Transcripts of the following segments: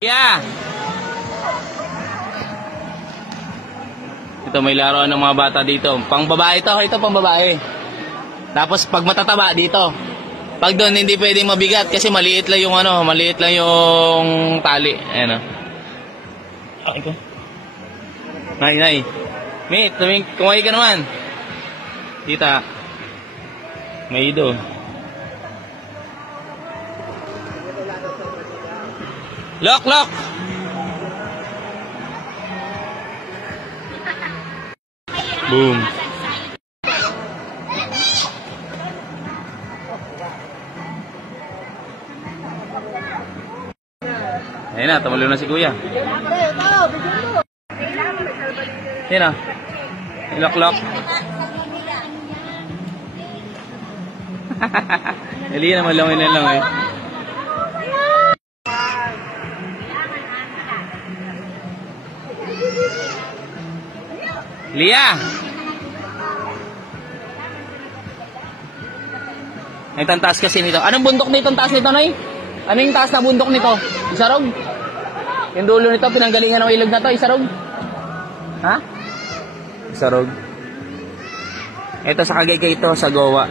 Yeah. Ito may laruan ng mga bata dito. Pang babae to, ito pang babae. Tapos pag matataba dito. Pag doon hindi pwedeng mabigat kasi maliit lang yung maliit lang yung tali. Ayan oh. Ito. Nay. Mate, kumain ka naman. Tita. May ido. Lock! Boom. Ayun na, tumalo na si Kuya. Ayun na. Lock. Hindi naman lang eh. Lia! Ito ang taas kasi nito. Anong bundok nito ang taas nito, Nay? Ano yung taas na bundok nito? Isarog? Yung dulo nito, pinanggalingan ng ilog na to, Isarog? Ha? Isarog. Ito sa Kagaykay ito, sa Goa.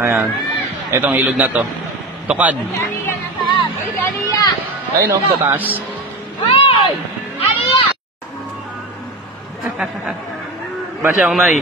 Ayan. Itong ilog na to. Tukad. Ayun o, sa taas. Hey! Alia! Basyang Nay.